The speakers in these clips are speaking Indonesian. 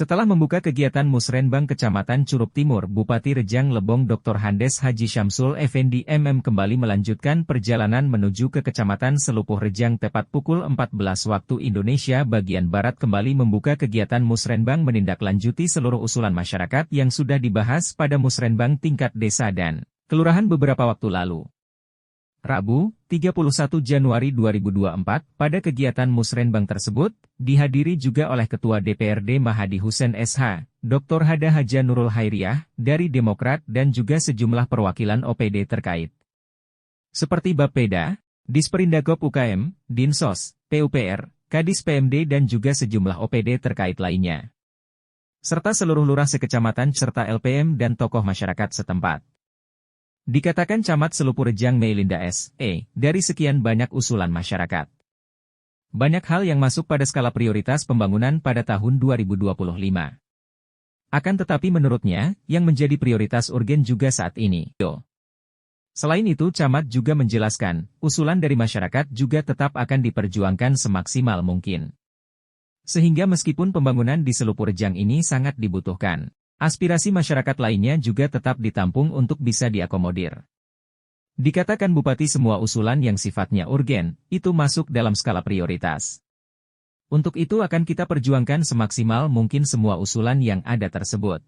Setelah membuka kegiatan Musrenbang Kecamatan Curup Timur, Bupati Rejang Lebong Dr. Handes Haji Syamsul Effendi MM kembali melanjutkan perjalanan menuju ke Kecamatan Selupuh Rejang tepat pukul 14 waktu Indonesia bagian Barat kembali membuka kegiatan Musrenbang menindaklanjuti seluruh usulan masyarakat yang sudah dibahas pada Musrenbang tingkat desa dan kelurahan beberapa waktu lalu. Rabu, 31 Januari 2024, pada kegiatan Musrenbang tersebut, dihadiri juga oleh Ketua DPRD Mahadi Hussein SH, Dr. Hada Haja Nurul Hairiah, dari Demokrat dan juga sejumlah perwakilan OPD terkait. Seperti Bapeda, Disperindakop UKM, Dinsos, PUPR, Kadis PMD dan juga sejumlah OPD terkait lainnya. Serta seluruh lurah sekecamatan serta LPM dan tokoh masyarakat setempat. Dikatakan Camat Selupuh Rejang Meilinda S.E. dari sekian banyak usulan masyarakat. Banyak hal yang masuk pada skala prioritas pembangunan pada tahun 2025. Akan tetapi menurutnya, yang menjadi prioritas urgen juga saat ini. Selain itu Camat juga menjelaskan, usulan dari masyarakat juga tetap akan diperjuangkan semaksimal mungkin. Sehingga meskipun pembangunan di Selupuh Rejang ini sangat dibutuhkan, aspirasi masyarakat lainnya juga tetap ditampung untuk bisa diakomodir. Dikatakan Bupati semua usulan yang sifatnya urgen, itu masuk dalam skala prioritas. Untuk itu akan kita perjuangkan semaksimal mungkin semua usulan yang ada tersebut.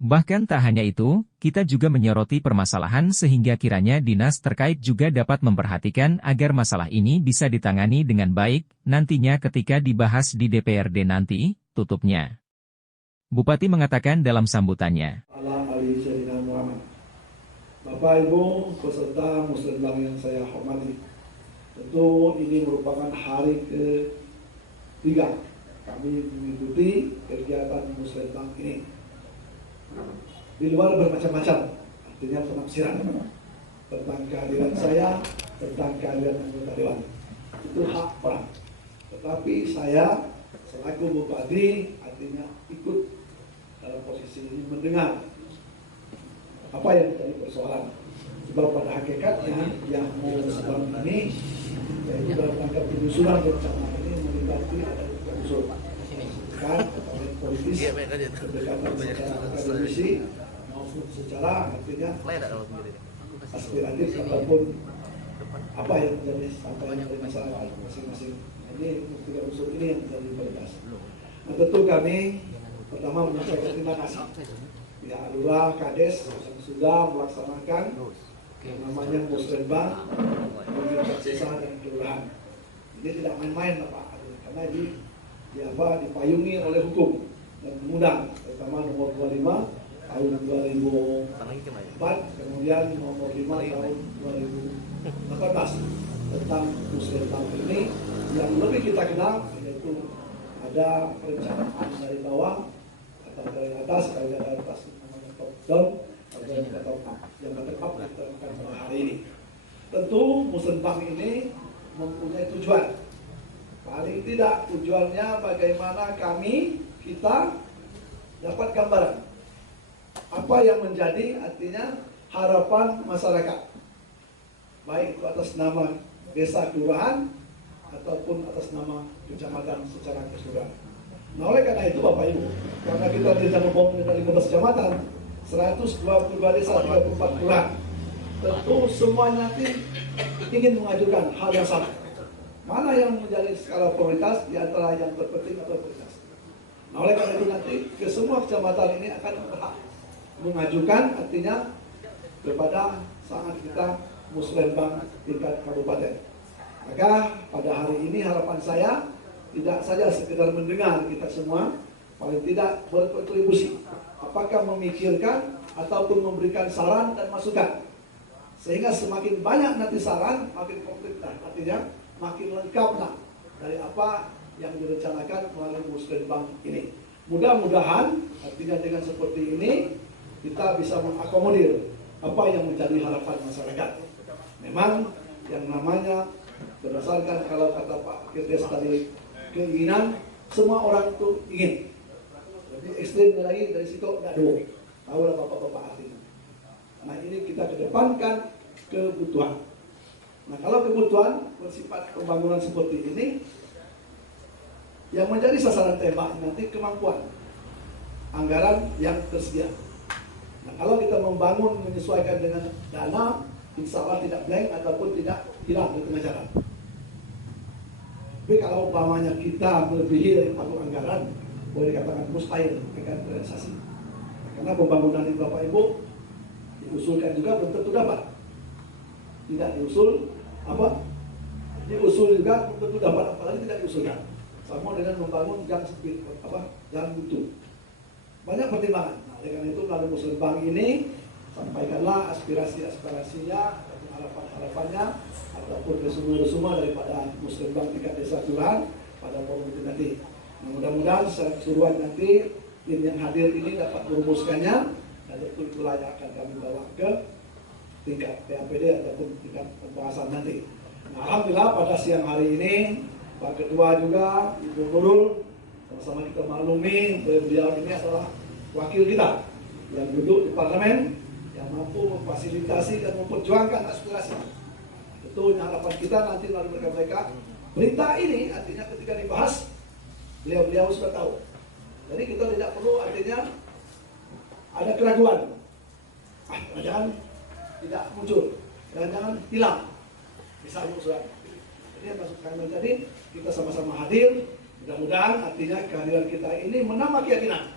Bahkan tak hanya itu, kita juga menyoroti permasalahan sehingga kiranya dinas terkait juga dapat memperhatikan agar masalah ini bisa ditangani dengan baik, nantinya ketika dibahas di DPRD nanti, tutupnya. Bupati mengatakan dalam sambutannya. Bapak Ibu peserta Musrenbang yang saya hormati, tentu ini merupakan hari ketiga kami mengikuti kegiatan Musrenbang ini. Di luar bermacam-macam, artinya penafsiran tentang kehadiran saya, tentang kehadiran anggota dewan. Itu hak orang. Tetapi saya selaku Bupati artinya ikut dalam posisi ini mendengar apa yang menjadi persoalan. Sebab pada hakikatnya yang mau sedang ini yaitu dalam rangka penyusunan rencana ini melibatkan ada unsur kan politis, pendekatan secara akademisi maupun secara artinya aspiratif ataupun apa yang menjadi sampaian dari masyarakat masing-masing. Ini tiga unsur ini yang menjadi prioritas. Nah, tentu kami pertama menyampaikan terima kasih ya Lurah Kades yang sudah melaksanakan yang namanya Musrenbang tingkat desa dan kelurahan. Ini tidak main-main Pak, karena dipayungi oleh hukum dan undang, terutama nomor 25 tahun 2004, kemudian nomor 5 tahun 2018 tentang Musrenbang ini yang lebih kita kenal yaitu ada perencanaan dari bawah atau dari atas, kalau dari atas namanya top down atau dari top up. Yang bottom up kita lakukan pada hari ini. Tentu Musrenbang ini mempunyai tujuan. Paling tidak tujuannya bagaimana kita dapat gambaran apa yang menjadi artinya harapan masyarakat, baik itu atas nama desa kelurahan ataupun atas nama kecamatan secara keseluruhan. Nah oleh karena itu Bapak Ibu, karena kita tidak mempunyai dengan 15 kecamatan, 122 desa, 34 kelurahan, tentu semuanya nanti ingin mengajukan hal yang sama. Mana yang menjadi skala prioritas di antara yang terpenting atau prioritas. Nah oleh karena itu nanti ke semua kecamatan ini akan berhak mengajukan artinya kepada sangat kita Musrenbang tingkat kabupaten. Maka pada hari ini harapan saya tidak saja sekedar mendengar kita semua, paling tidak berkontribusi. Apakah memikirkan ataupun memberikan saran dan masukan. Sehingga semakin banyak nanti saran, makin komplit artinya makin lengkaplah dari apa yang direncanakan melalui Musrenbang ini. Mudah-mudahan artinya dengan seperti ini kita bisa mengakomodir apa yang menjadi harapan masyarakat. Memang yang namanya berdasarkan kalau kata Pak Kirdes tadi keinginan, semua orang itu ingin. Jadi ekstrim lagi dari situ nggak dua. Tahu lah bapak-bapak artinya. Nah ini kita kedepankan kebutuhan. Nah kalau kebutuhan bersifat pembangunan seperti ini, yang menjadi sasaran tembak nanti kemampuan. anggaran yang tersedia. Nah, kalau kita membangun menyesuaikan dengan dana, insya Allah tidak blank ataupun tidak hilang di tengah jalan. Tapi kalau umpamanya kita melebihi dari pagu anggaran, boleh dikatakan mustahil akan realisasi. Karena pembangunan ini Bapak Ibu diusulkan juga belum tentu dapat. Tidak diusul apa? Diusul juga belum tentu dapat, apalagi tidak diusulkan. Sama dengan membangun jalan jalan buntu. Banyak pertimbangan. Nah, oleh karena itu melalui Musrembang ini sampaikanlah aspirasi-aspirasinya, harapan-harapannya, ataupun resume-resume daripada Musrembang tingkat desa kelurahan pada forum itu nanti. Mudah-mudahan secara keseluruhan nanti tim yang hadir ini dapat merumuskannya dan itulah yang akan kami bawa ke tingkat PAPD ataupun tingkat pembahasan nanti. Nah, alhamdulillah pada siang hari ini Pak Ketua juga, Ibu Nurul, sama-sama kita maklumi beliau ini adalah wakil kita yang duduk di parlemen, yang mampu memfasilitasi dan memperjuangkan aspirasi. Tentu harapan kita nanti melalui mereka berita ini artinya ketika dibahas beliau-beliau sudah tahu. Jadi kita tidak perlu artinya ada keraguan. Jangan tidak muncul, jangan hilang. Misalnya surat. Jadi yang maksud kami tadi kita sama-sama hadir. Mudah-mudahan artinya kehadiran kita ini menambah keyakinan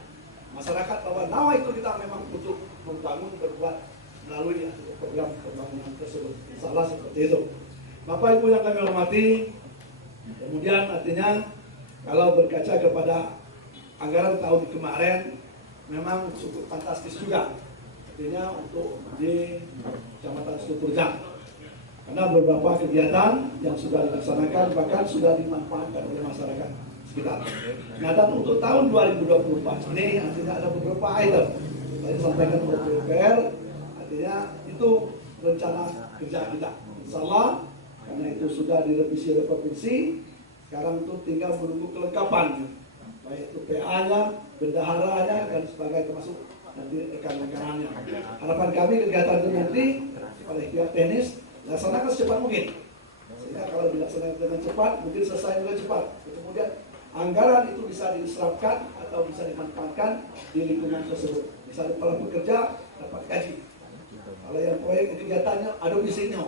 masyarakat bahwa nawa itu kita memang untuk membangun berbuat melalui program pembangunan tersebut. Insya Allah seperti itu. Bapak Ibu yang kami hormati, kemudian artinya kalau berkaca kepada anggaran tahun kemarin memang cukup fantastis juga artinya untuk di Kecamatan Seluturjang. Karena beberapa kegiatan yang sudah dilaksanakan bahkan sudah dimanfaatkan oleh masyarakat sekitar. Nah, dan untuk tahun 2024 ini artinya ada beberapa item tadi disampaikan oleh DPR, artinya itu rencana kerja kita. Insya Allah karena itu sudah direvisi oleh provinsi, sekarang itu tinggal menunggu kelengkapan, baik itu PA-nya, bendaharanya dan sebagainya termasuk nanti rekan-rekanannya. Harapan kami kegiatan itu nanti oleh pihak teknis laksanakan secepat mungkin. Sehingga kalau dilaksanakan dengan cepat, mungkin selesai dengan cepat. Kemudian anggaran itu bisa diserapkan atau bisa dimanfaatkan di lingkungan tersebut. Misalnya para pekerja dapat gaji. Kalau yang proyek kegiatannya ada visinya,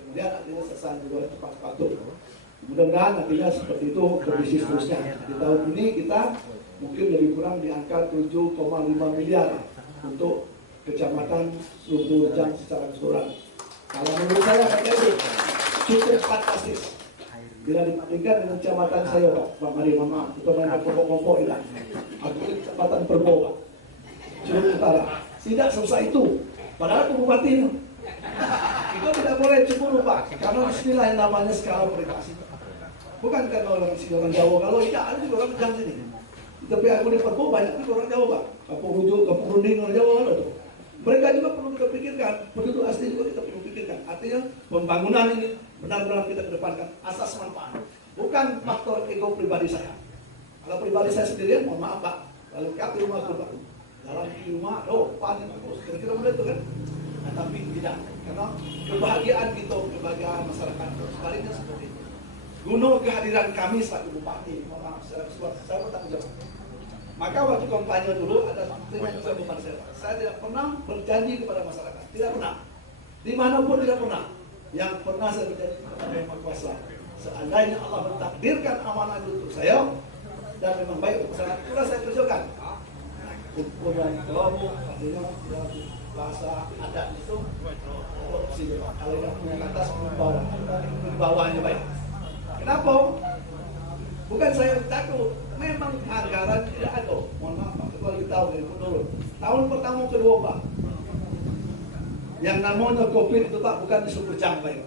kemudian artinya selesai juga cepat waktu. Mudah-mudahan nantinya seperti itu kondisi seterusnya. Di tahun ini kita mungkin lebih kurang di angka 7,5 miliar untuk Kecamatan Seluturjang secara keseluruhan. Kalau menurut saya kata itu cukup fantastis. Bila dibandingkan dengan kecamatan saya, Pak Mari Mama, kita main kelompok-kelompok ini. Aku di Kecamatan Perbo, Pak, Curug Utara. Tidak selesai itu. Padahal aku bupati ini. Itu tidak boleh cemburu, Pak. Karena disinilah yang namanya skala prioritas. Bukan karena orang sini orang Jawa. Kalau tidak ada juga orang Kejang sini. Tapi aku di Perbo banyak juga orang Jawa, Pak. Kampung Rujuk, Kampung Runding orang Jawa ada tuh. Mereka juga perlu kita pikirkan, penduduk asli juga kita perlu pikirkan. Artinya pembangunan ini benar-benar kita kedepankan asas manfaat, bukan faktor ego pribadi saya. Kalau pribadi saya sendirian, mohon maaf Pak, kalau di rumah itu Pak, dalam di rumah, panik bagus, kira-kira mudah itu kan. Nah, tapi tidak, karena kebahagiaan kita, kebahagiaan masyarakat, sebaliknya seperti itu. Guna kehadiran kami selaku bupati, mohon maaf, saya bertanggung jawab. Maka waktu kampanye dulu ada beban saya tidak pernah berjanji kepada masyarakat, tidak pernah, dimanapun tidak pernah. Yang pernah saya berjanji kepada Yang Maha Kuasa, seandainya Allah mentakdirkan amanah itu untuk saya dan memang baik untuk masyarakat, itulah saya kerjakan. Ukuran kelompok, artinya bahasa adat itu opsi, kalau yang punya atas di bawahnya baik. Kenapa? Bukan saya takut, memang anggaran tidak ada. Mohon maaf Pak Ketua lebih tahu dari menurut. Tahun pertama kedua Pak, yang namanya COVID itu Pak bukan di Seluturjang Pak.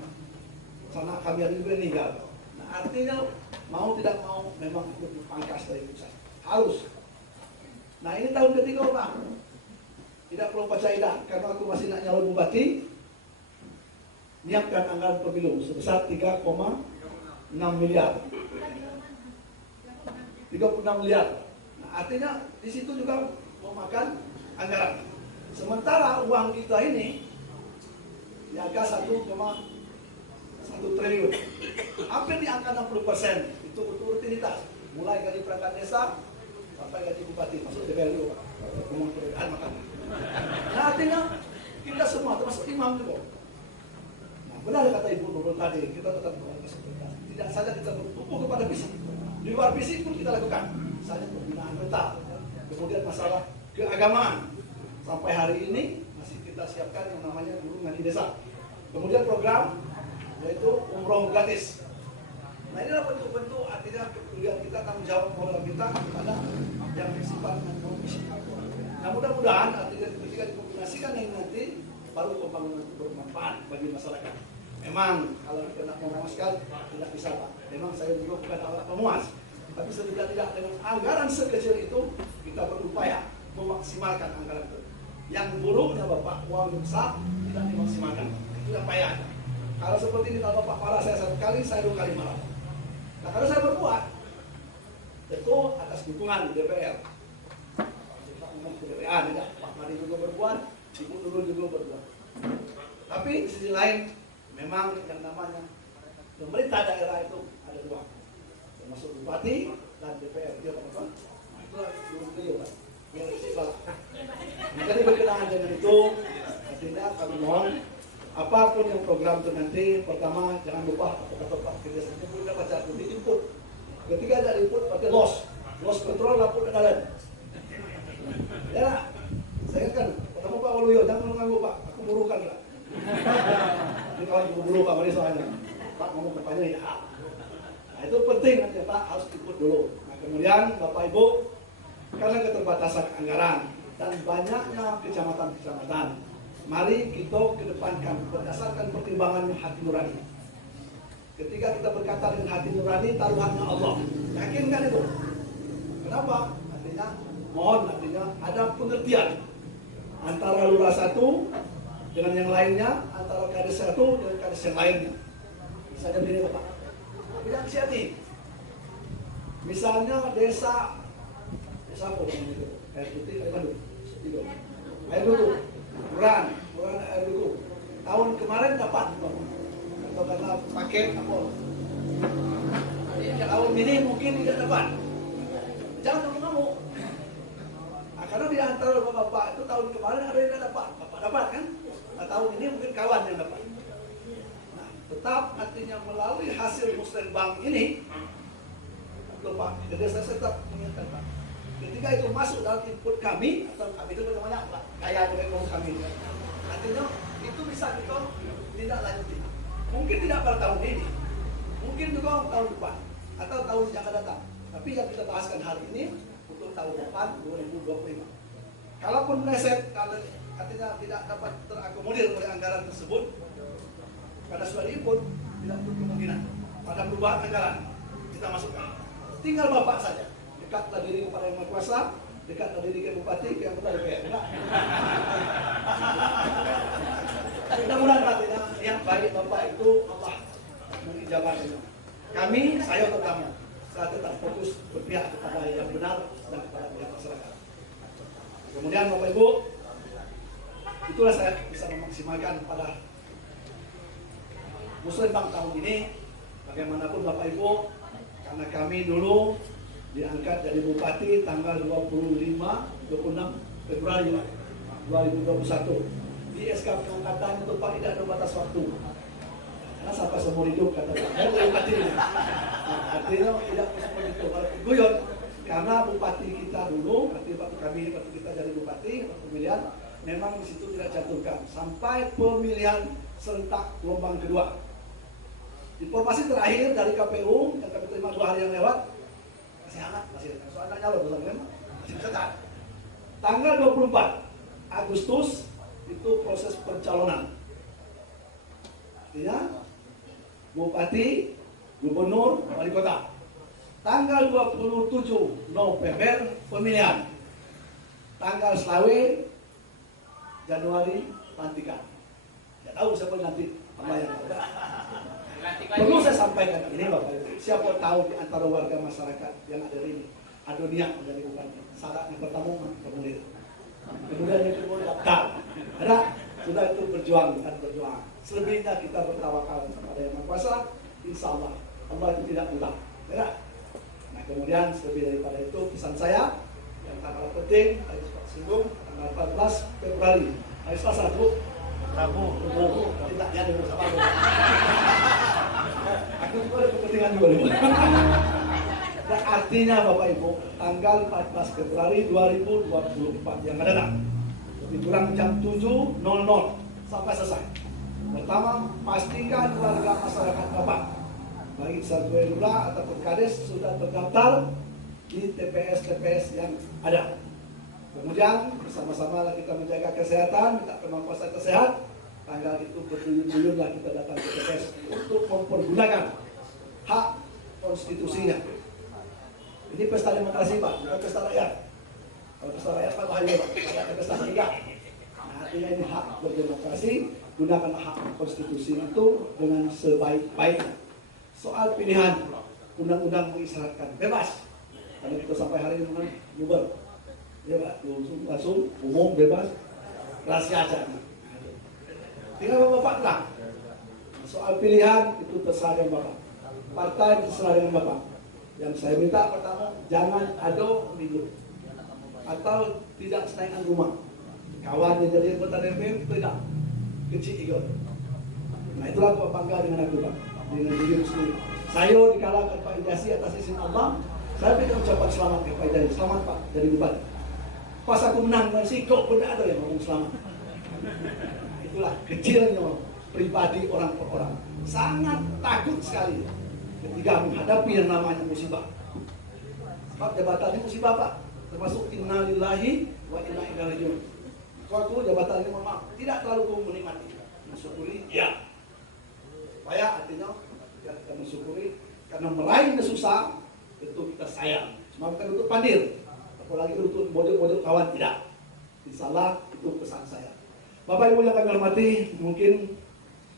Karena kami ada juga meninggal. Nah, artinya mau tidak mau memang ikut dipangkas dari pusat. Harus. Nah ini tahun ketiga Pak. Tidak perlu percaya dah, karena aku masih nak nyalon bupati. Nyiapkan anggaran pemilu sebesar 3,6 miliar. 36 miliar. Nah, artinya di situ juga memakan anggaran. Sementara uang kita ini di angka 1,1 triliun. Hampir di angka 60%. Itu betul rutinitas. Mulai dari perangkat desa Bapak ganti bupati, masuk DPR dulu Pak. Ngomong perbedaan makan. Nah artinya kita semua termasuk imam juga. Nah benar kata Ibu Nurul tadi, kita tetap melakukan sebentar. Tidak saja kita bertumbuh kepada fisik, di luar fisik pun kita lakukan. Misalnya pembinaan mental, kemudian masalah keagamaan. Sampai hari ini masih kita siapkan yang namanya guru ngaji desa. Kemudian program yaitu umroh gratis. Nah inilah bentuk-bentuk artinya kepedulian kita, tanggung jawab moral kita kepada yang bersifat non-fisik. Nah mudah-mudahan artinya ketika dikombinasikan ini nanti baru pembangunan bermanfaat bagi masyarakat. Memang kalau kita nak memuaskan tidak bisa Pak. Memang saya juga bukan alat pemuas. Tapi setidak-tidak dengan anggaran sekecil itu kita berupaya memaksimalkan anggaran itu. Yang buruknya Bapak uang besar tidak dimaksimalkan. Itu yang payahnya. Kalau seperti ini kalau Bapak marah saya satu kali, saya 2 kali marah. Nah kalau saya berbuat, tentu atas dukungan DPR. Pak Mari juga berbuat, Ibu Nurul juga berbuat. Tapi di sisi lain, memang yang namanya pemerintah daerah itu ada 2, termasuk bupati dan DPR. Dia apa? Nah, itulah beliau Pak. Jadi berkenaan dengan itu, artinya kami mohon apapun yang program itu nanti, pertama jangan lupa kata Pak kerjasama kita baca dulu input. Ketika ada input pakai loss control lapor ke dalam. Ya, saya kan ketemu Pak Waluyo, jangan mengganggu Pak, aku burukan lah. Ini kawan buru Pak Mari soalnya, Pak ngomong kampanye ya. Nah itu penting nanti Pak harus input dulu. Nah kemudian Bapak Ibu, karena keterbatasan anggaran dan banyaknya kecamatan-kecamatan, mari kita kedepankan berdasarkan pertimbangan hati nurani. Ketika kita berkata dengan hati nurani, taruhannya Allah. Yakinkan itu. Kenapa? Artinya, mohon artinya ada pengertian antara lurah satu dengan yang lainnya, antara kades satu dengan kades yang lainnya. Misalnya begini Bapak, bidang inisiatif. Misalnya desa apa namanya itu? Air putih, air madu. Air dulu, murah air dulu. Tahun kemarin dapat, atau karena paket apa? Tahun ini mungkin tidak dapat. Jangan ngamuk. Nah, karena di antara bapak-bapak itu tahun kemarin ada yang dapat, bapak dapat kan? Nah, tahun ini mungkin kawan yang dapat. Nah, tetap artinya melalui hasil musrenbang ini, Pak, jadi saya tetap mengingatkan Pak. Ketika itu masuk dalam input kami, atau kami itu namanya apa? Kayak dengan kami. Artinya itu bisa kita tidak lanjuti. Mungkin tidak pada tahun ini, mungkin juga tahun depan, atau tahun yang akan datang. Tapi yang kita bahaskan hari ini untuk tahun depan 2025. Kalaupun meleset, kalau artinya tidak dapat terakomodir oleh anggaran tersebut, karena sudah diinput, tidak untuk kemungkinan pada perubahan anggaran kita masukkan. Tinggal Bapak saja. Dekatlah diri kepada yang Maha Kuasa, dekatlah diri ke Bupati, ke anggota DPR. Mudah-mudahan artinya yang baik Bapak itu Allah mengijabahnya. Kami, saya terutama, saya tetap fokus berpihak kepada yang benar dan kepada pihak masyarakat. Kemudian Bapak Ibu, itulah saya bisa memaksimalkan pada Musrenbang tahun ini. Bagaimanapun Bapak Ibu, karena kami dulu diangkat dari Bupati tanggal 26 Februari 2021. Di SK pengangkatan itu Pak tidak ada batas waktu. Karena sampai seumur hidup kata Pak. Bupati ini. Nah, artinya tidak seperti itu. Kalau guyon, karena Bupati kita dulu, waktu kita jadi Bupati, pemilihan, memang di situ tidak cantumkan sampai pemilihan serentak gelombang kedua. Informasi terakhir dari KPU yang kami terima 2 hari yang lewat, masih hangat, soalnya nyalon belum kan? Masih bisa tahan. Tanggal 24 Agustus itu proses pencalonan. Artinya Bupati, Gubernur, Wali Kota. Tanggal 27 November pemilihan. Tanggal selawe Januari pelantikan. Ya tahu siapa nanti pembayar. Perlu saya sampaikan ini Bapak Ibu. Siapa tahu di antara warga masyarakat yang ada ini ada niat menjadi bupati. Syarat yang pertama formulir. Kemudian yang kedua daftar. Karena sudah itu berjuang bukan berjuang. Selebihnya kita bertawakal kepada Yang Maha Kuasa. Insya Allah Allah itu tidak mudah. Ya. Nah kemudian lebih daripada itu pesan saya penting, tadi sempat singgung, tanggal 14 Februari, hari Selasa, Bu. Rabu, tidak ya, Ibu, sama Bu. Aku juga ada kepentingan juga, Bu. Dan artinya Bapak Ibu, tanggal 14 Februari 2024 yang akan datang, lebih kurang jam 7.00 sampai selesai. Pertama, pastikan warga masyarakat Bapak, baik Satu Lurah ataupun Kades, sudah terdaftar di TPS-TPS yang ada. Kemudian bersama-sama kita menjaga kesehatan, minta bermanfaat sehat. Tanggal itu berduyun-duyunlah kita datang ke TPS untuk mempergunakan hak konstitusinya. Ini pesta demokrasi Pak, bukan pesta rakyat. Kalau pesta rakyat Pak bahaya Pak, ada pesta tiga. Nah, artinya ini hak berdemokrasi, gunakan hak konstitusi itu dengan sebaik-baiknya. Soal pilihan, undang-undang mengisyaratkan bebas. Karena kita sampai hari ini bubar, ya Pak, langsung umum bebas, rahasia aja. Tinggal Bapak lah. Soal pilihan itu terserah dengan Bapak. Partai terserah dengan Bapak. Yang saya minta pertama, jangan ado ribut atau tidak senayan rumah. Kawannya jadi anggota DPR tidak kecil ikut. Nah itulah aku bangga dengan aku Pak, dengan diri sendiri. Saya dikalahkan Pak Idasi atas izin Allah. Saya berikan ucapan selamat ke Pak Idasi. Selamat Pak dari bupati. Pas aku menang sih kok pun ada yang ngomong selamat. Itulah kecilnya pribadi orang per orang. Sangat takut sekali ketika menghadapi yang namanya musibah. Sebab jabatan ini musibah Pak, termasuk innalillahi wa inna ilaihi raji'un. Waktu jabatan ini mohon maaf, tidak terlalu menikmati, mensyukuri ya. Supaya artinya kita mensyukuri karena meraihnya susah, tentu kita sayang. Cuma bukan untuk pandir, apalagi untuk model-model kawan tidak. Insyaallah itu pesan saya. Bapak Ibu yang kami hormati, mungkin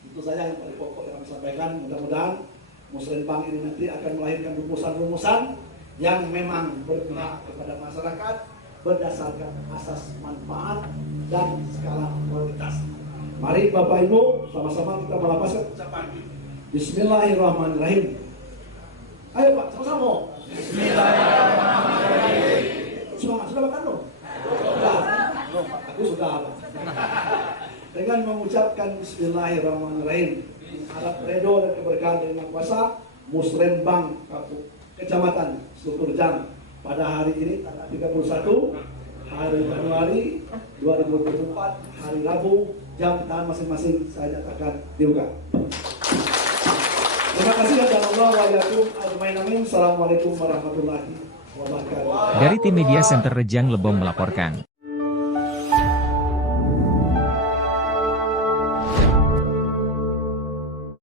itu saja yang paling pokok yang kami sampaikan. Mudah-mudahan Musrenbang ini nanti akan melahirkan rumusan-rumusan yang memang berpihak kepada masyarakat berdasarkan asas manfaat dan skala prioritas. Mari Bapak Ibu sama-sama kita melapaskan ucapan Bismillahirrahmanirrahim. Ayo Pak, sama-sama. Bismillahirrahmanirrahim. Sudah makan dong? Sudah. Aku sudah. Dengan mengucapkan Bismillahirrahmanirrahim, harap redho dan keberkahan dari Yang Kuasa, Musrenbang Kecamatan Sukurjang pada hari ini tanggal 31 hari Januari 2024 hari Rabu, jam tangan masing-masing saya nyatakan dibuka. Terima kasih ya Allah wa yakum ajmain amin. Assalamualaikum warahmatullahi wabarakatuh. Dari tim Media Center Rejang Lebong melaporkan.